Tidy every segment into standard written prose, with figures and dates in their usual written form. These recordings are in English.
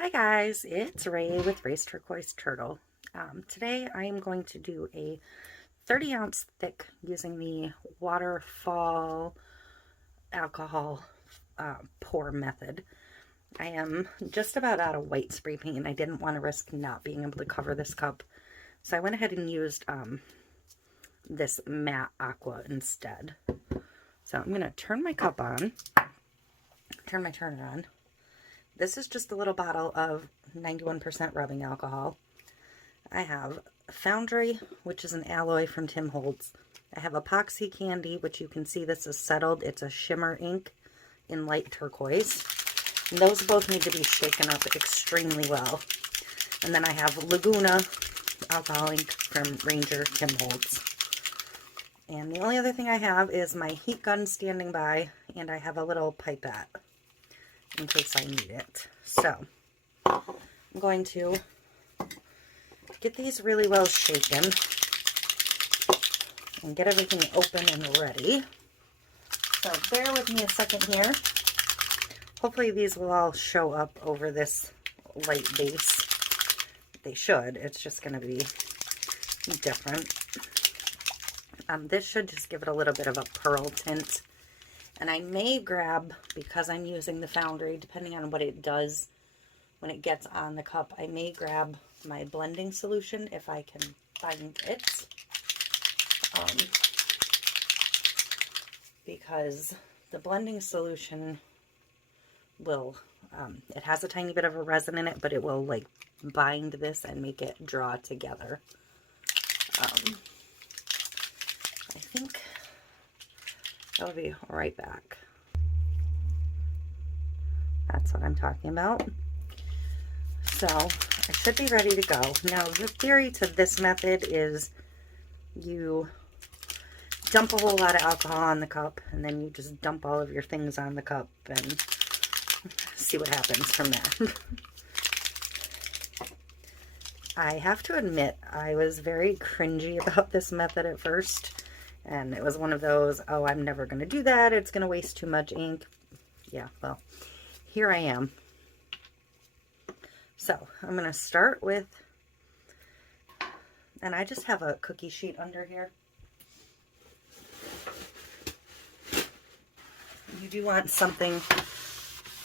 Hi guys, it's Ray with Ray's Turquoise Turtle. Today I am going to do a 30-ounce thick using the Waterfall alcohol pour method. I am just about out of white spray paint and I didn't want to risk not being able to cover this cup. So I went ahead and used this matte aqua instead. So I'm going to turn my cup on, turn my turner on. This is just a little bottle of 91% rubbing alcohol. I have Foundry, which is an alloy from Tim Holtz. I have epoxy candy, which you can see this is settled. It's a shimmer ink in light turquoise. And those both need to be shaken up extremely well. And then I have Laguna alcohol ink from Ranger Tim Holtz. And the only other thing I have is my heat gun standing by, and I have a little pipette in case I need it. So I'm going to get these really well shaken and get everything open and ready. So bear with me a second here. Hopefully these will all show up over this light base. They should. It's just going to be different. This should just give it a little bit of a pearl tint. And I may grab, because I'm using the Foundry, depending on what it does when it gets on the cup, I may grab my blending solution if I can find it. Because the blending solution will, it has a tiny bit of a resin in it, but it will like bind this and make it draw together. I think I'll be right back. That's what I'm talking about. So I should be ready to go. Now the theory to this method is you dump a whole lot of alcohol on the cup and then you just dump all of your things on the cup and see what happens from there. I have to admit I was very cringy about this method at first. And it was one of those, oh, I'm never going to do that. It's going to waste too much ink. Yeah, well, here I am. So I'm going to start with, and I just have a cookie sheet under here. You do want something,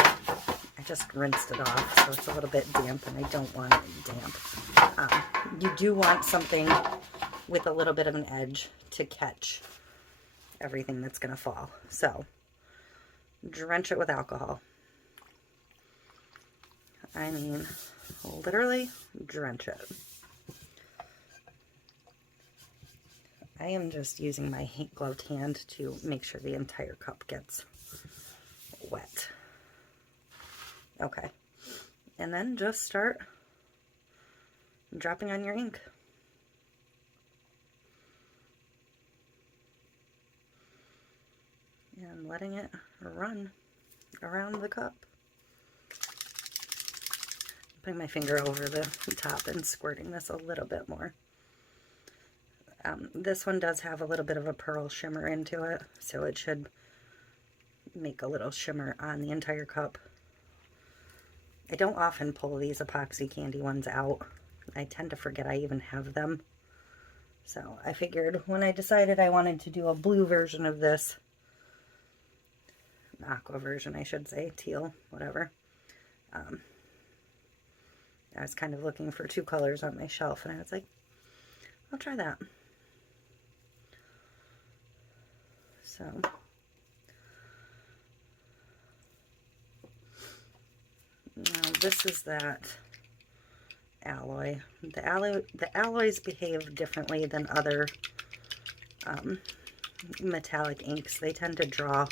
I just rinsed it off, so it's a little bit damp, and I don't want it damp. You do want something with a little bit of an edge to catch everything that's going to fall. So drench it with alcohol. I mean, literally drench it. I am just using my heat gloved hand to make sure the entire cup gets wet. Okay. And then just start dropping on your ink. And letting it run around the cup. Putting my finger over the top and squirting this a little bit more. This one does have a little bit of a pearl shimmer into it, so it should make a little shimmer on the entire cup. I don't often pull these epoxy candy ones out. I tend to forget I even have them. So I figured when I decided I wanted to do a blue version of this, aqua version I should say, teal, whatever. I was kind of looking for two colors on my shelf and I was like, I'll try that. So now this is that alloy. The alloys behave differently than other metallic inks. They tend to draw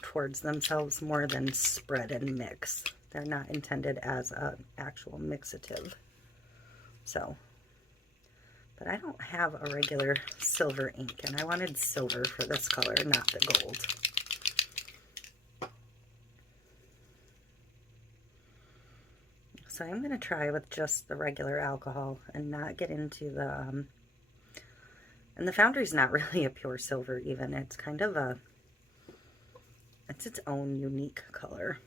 towards themselves more than spread and mix. They're not intended as an actual mixative. So, but I don't have a regular silver ink, and I wanted silver for this color, not the gold. So I'm going to try with just the regular alcohol and not get into the, and the Foundry's not really a pure silver even. It's kind of a, it's its own unique color.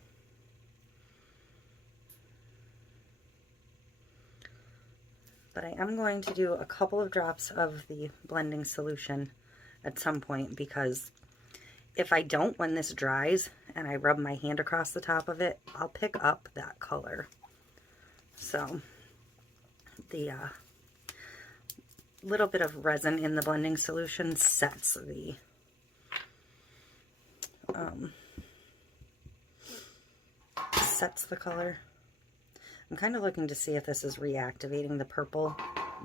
but I am going to do a couple of drops of the blending solution at some point, because if I don't, when this dries and I rub my hand across the top of it, I'll pick up that color. So the little bit of resin in the blending solution sets the color. I'm kind of looking to see if this is reactivating the purple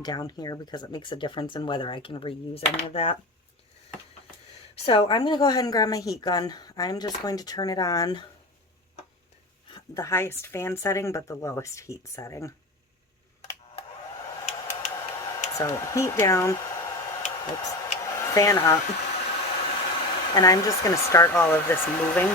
down here, because it makes a difference in whether I can reuse any of that. So I'm going to go ahead and grab my heat gun. I'm just going to turn it on the highest fan setting, but the lowest heat setting. So heat down, oops, fan up, and I'm just going to start all of this moving.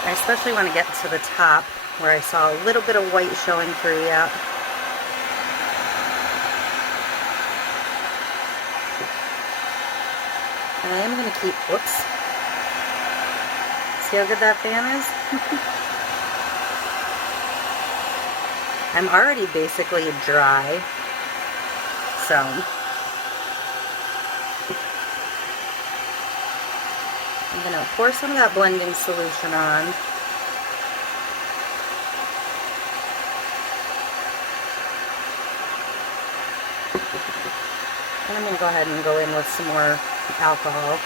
I especially want to get to the top where I saw a little bit of white showing through yet. And I am going to keep, whoops, see how good that fan is? I'm already basically dry, so I'm going to pour some of that blending solution on. And I'm going to go ahead and go in with some more alcohol.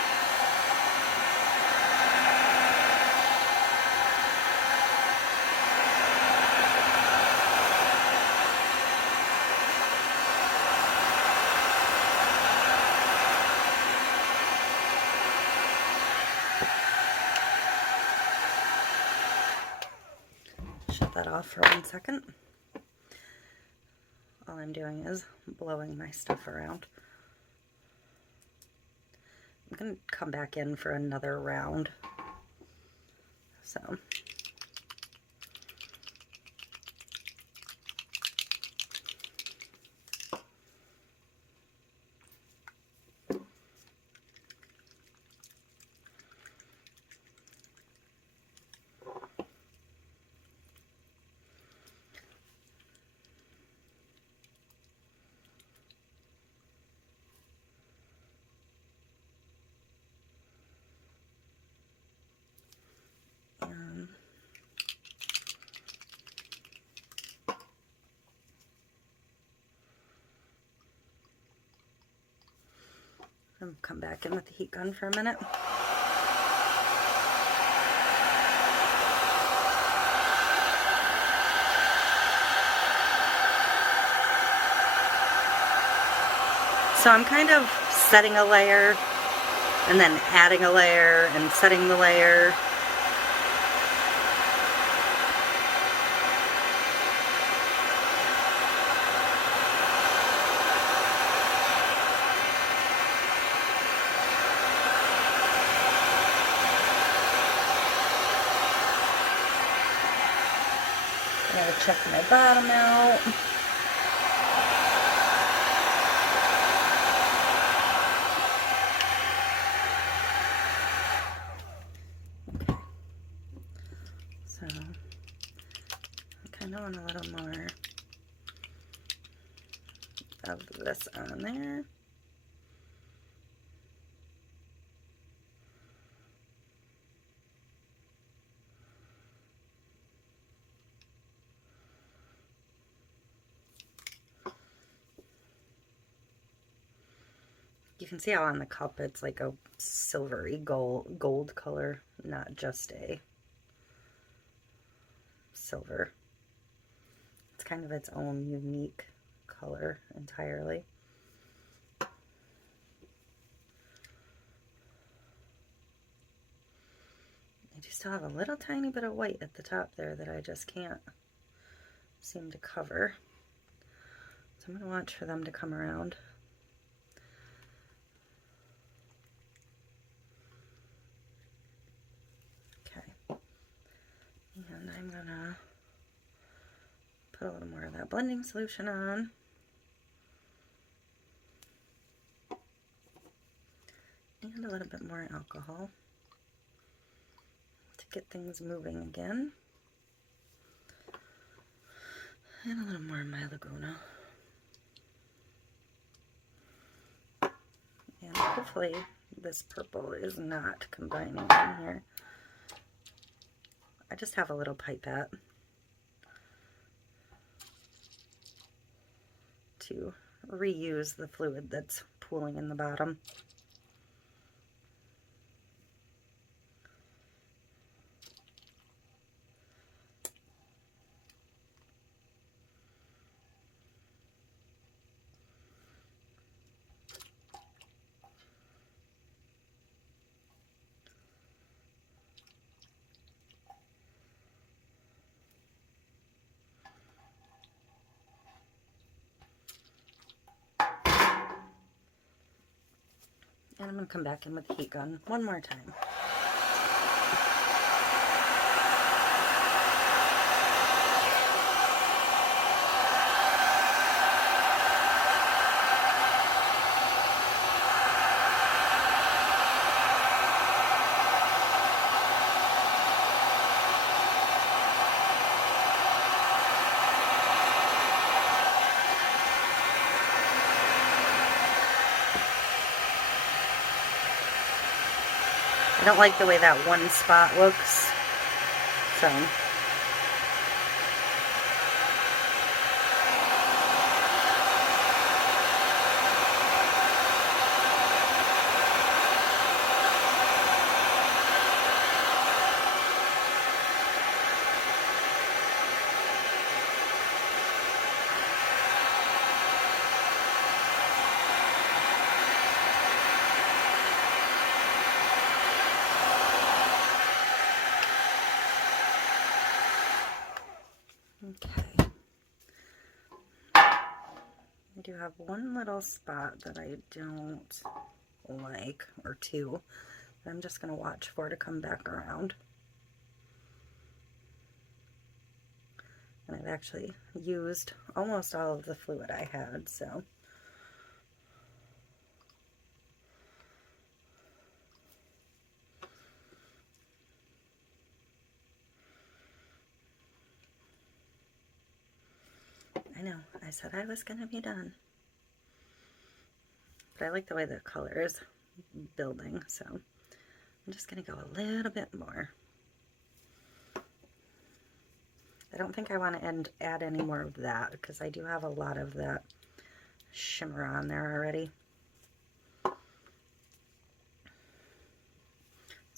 Shut that off for 1 second. All I'm doing is blowing my stuff around. I'm going to come back in for another round. So come back in with the heat gun for a minute. So I'm kind of setting a layer and then adding a layer and setting the layer. I gotta check my bottom out. Okay. So I kind of want a little more of this on there. You can see how on the cup it's like a silvery gold color, not just a silver. It's kind of its own unique color entirely. I do still have a little tiny bit of white at the top there that I just can't seem to cover. So I'm going to watch for them to come around. And I'm gonna put a little more of that blending solution on. And a little bit more alcohol to get things moving again. And a little more of my Laguna. And hopefully this purple is not combining in here. I just have a little pipette to reuse the fluid that's pooling in the bottom. And I'm going to come back in with the heat gun one more time. I don't like the way that one spot looks, so okay. I do have one little spot that I don't like, or two, that I'm just going to watch for to come back around. And I've actually used almost all of the fluid I had, so. I know, I said I was going to be done. But I like the way the color is building, so I'm just going to go a little bit more. I don't think I want to add any more of that because I do have a lot of that shimmer on there already. So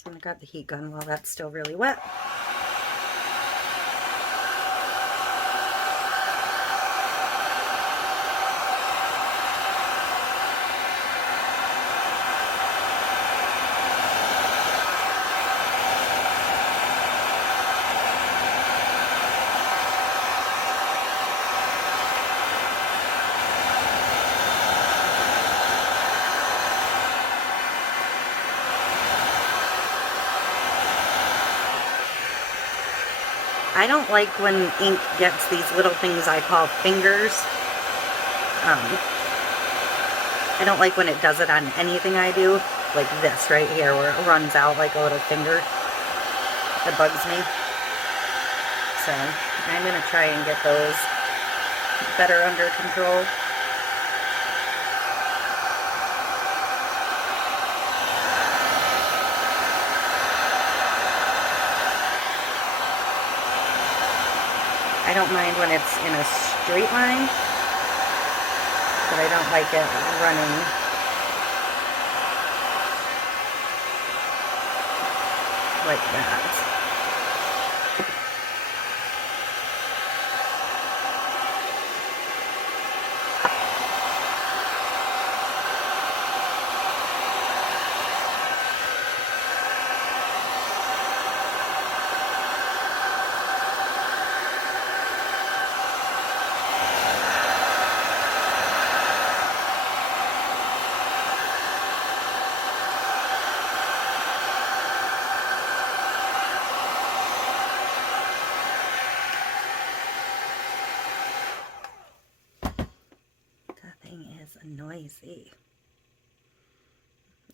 I'm going to grab the heat gun while that's still really wet. I don't like when ink gets these little things I call fingers. I don't like when it does it on anything I do, like this right here where it runs out like a little finger. That bugs me. So I'm going to try and get those better under control. I don't mind when it's in a straight line, but I don't like it running like that. Noisy.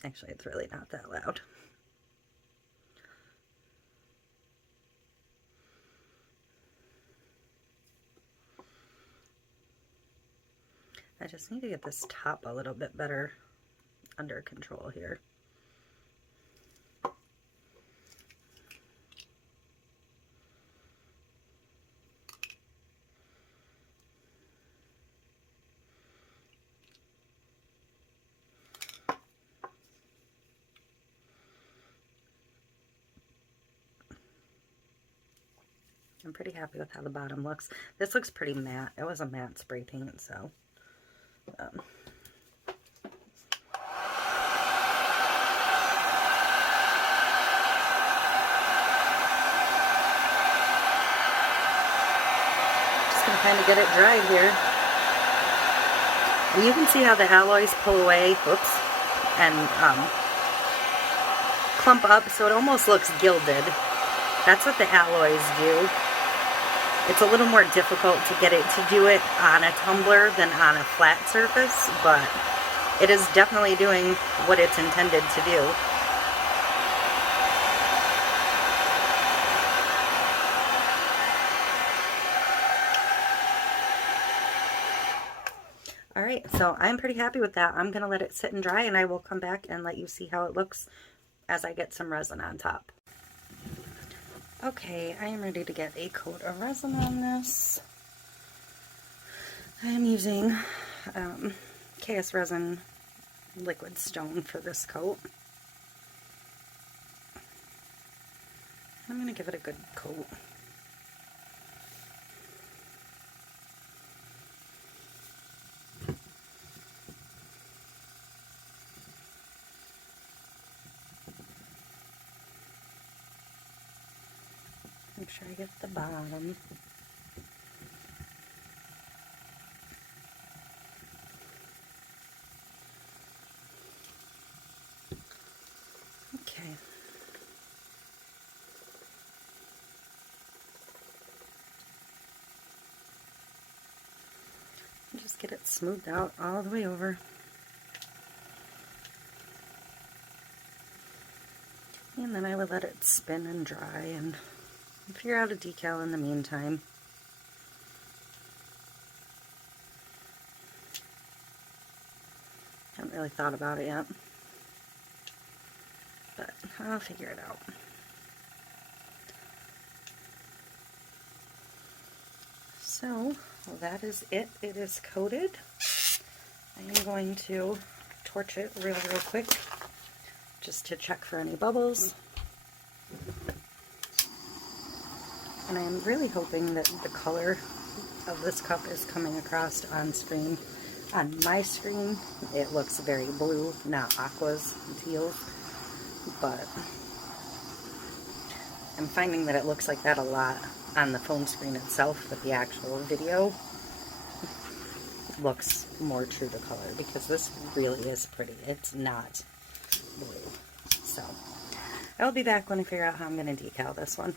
Actually, it's really not that loud. just need to get this top a little bit better under control here. I'm pretty happy with how the bottom looks. This looks pretty matte. It was a matte spray paint, so just gonna kind of get it dried here. And you can see how the alloys pull away, oops, and clump up, so it almost looks gilded. That's what the alloys do. It's a little more difficult to get it to do it on a tumbler than on a flat surface, but it is definitely doing what it's intended to do. Alright, so I'm pretty happy with that. I'm going to let it sit and dry, and I will come back and let you see how it looks as I get some resin on top. Okay, I am ready to get a coat of resin on this. I am using KS Resin Liquid Stone for this coat. I'm going to give it a good coat. Make sure I get the bottom. Okay. Just get it smoothed out all the way over. And then I would let it spin and dry and figure out a decal in the meantime. Haven't really thought about it yet, but I'll figure it out. So, well, that is it. It is coated. I am going to torch it real quick just to check for any bubbles. And I am really hoping that the color of this cup is coming across on screen. On my screen, it looks very blue, not aquas and teals, but I'm finding that it looks like that a lot on the phone screen itself, but the actual video looks more true to color, because this really is pretty. It's not blue. So, I'll be back when I figure out how I'm going to decal this one.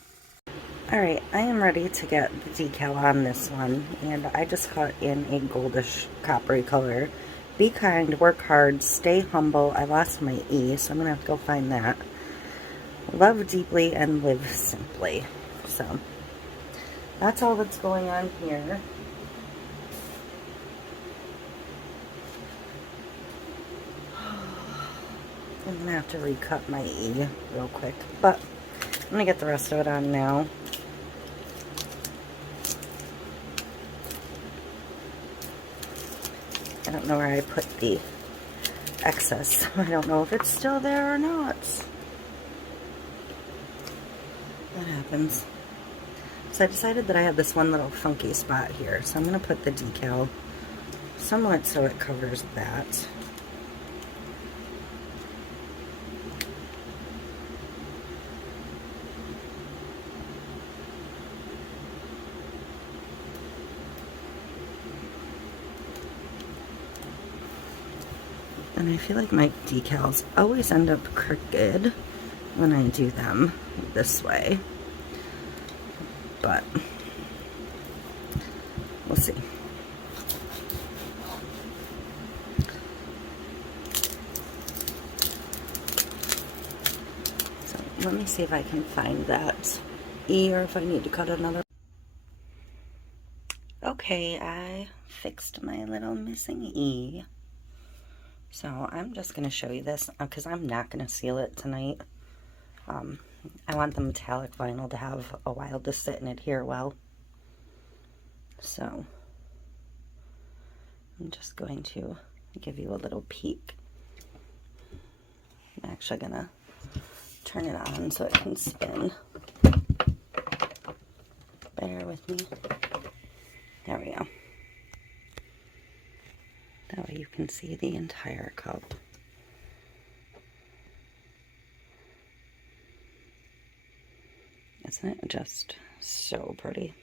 Alright, I am ready to get the decal on this one, and I just cut in a goldish coppery color. Be kind, work hard, stay humble. I lost my E, so I'm going to have to go find that. Love deeply and live simply. So, that's all that's going on here. I'm going to have to recut my E real quick, but I'm going to get the rest of it on now. I don't know where I put the excess. I don't know if it's still there or not. That happens. So I decided that I had this one little funky spot here, so I'm going to put the decal somewhat so it covers that. And I feel like my decals always end up crooked when I do them this way. But we'll see. So let me see if I can find that E, or if I need to cut another. Okay. Okay, I fixed my little missing E. So I'm just going to show you this because I'm not going to seal it tonight. I want the metallic vinyl to have a while to sit and adhere well. So I'm just going to give you a little peek. I'm actually going to turn it on so it can spin. Bear with me. There we go. That way you can see the entire cup. Isn't it just so pretty?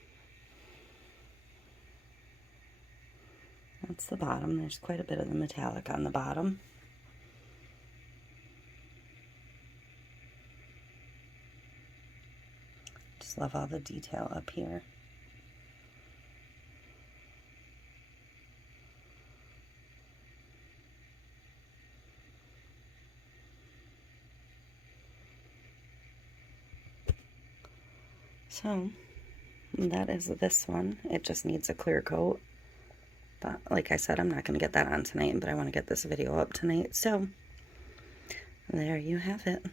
That's the bottom. There's quite a bit of the metallic on the bottom. Just love all the detail up here. So that is this one. It just needs a clear coat. But like I said, I'm not going to get that on tonight, but I want to get this video up tonight. So there you have it.